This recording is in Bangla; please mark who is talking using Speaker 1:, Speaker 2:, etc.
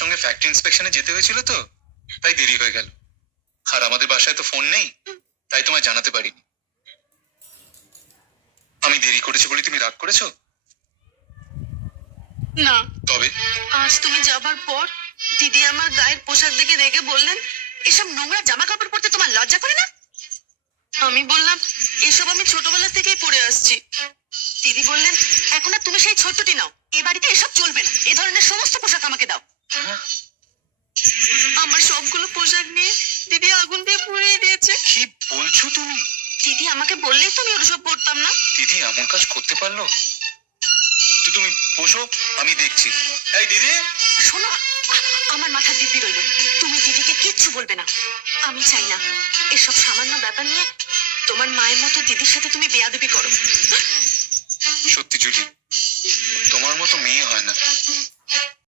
Speaker 1: সঙ্গে ফ্যাক্টরি ইন্সপেকশনে যেতে হয়েছিল তো তাই দেরি হয়ে গেল। আর আমাদের বাসায় তো ফোন নেই তাই তোমায় জানাতে পারিনি। আমি দেরি করেছি বলে তুমি রাগ করেছ?
Speaker 2: না।
Speaker 1: তবে?
Speaker 2: আজ তুমি যাবার পর দিদি আমার গায়ের পোশাক দেখে রেগে বললেন এসব নোংরা জামা কাপড় পরতে তোমার লজ্জা করে না? আমি বললাম এসব আমি ছোটবেলা থেকেই পরে আসছি। দিদি বললেন এখন আর তুমি সেই ছোট্টটি নাও এ বাড়িতে এসব চলবে না। এ ধরনের সমস্ত পোশাক আমাকে দাও। দিদি আগুন দিয়ে পুড়িয়ে দিয়েছে।
Speaker 1: কি বলছো তুমি?
Speaker 2: দিদি আমাকে বললেই তো আমি ওসব পড়তাম না।
Speaker 1: দিদি এমন কাজ করতে পারল? তো তুমি বসো আমি দেখছি। এই দিদি!
Speaker 2: শোনো আমার মাথা দিব্যি রইল। তুমি দিদিকে কিচ্ছু বলবে না। আমি চাই না এসব সামান্য ব্যাপার নিয়ে তোমার মায়ের মতো দিদির সাথে তুমি বেয়াদবি করো।
Speaker 1: সত্যি জুলি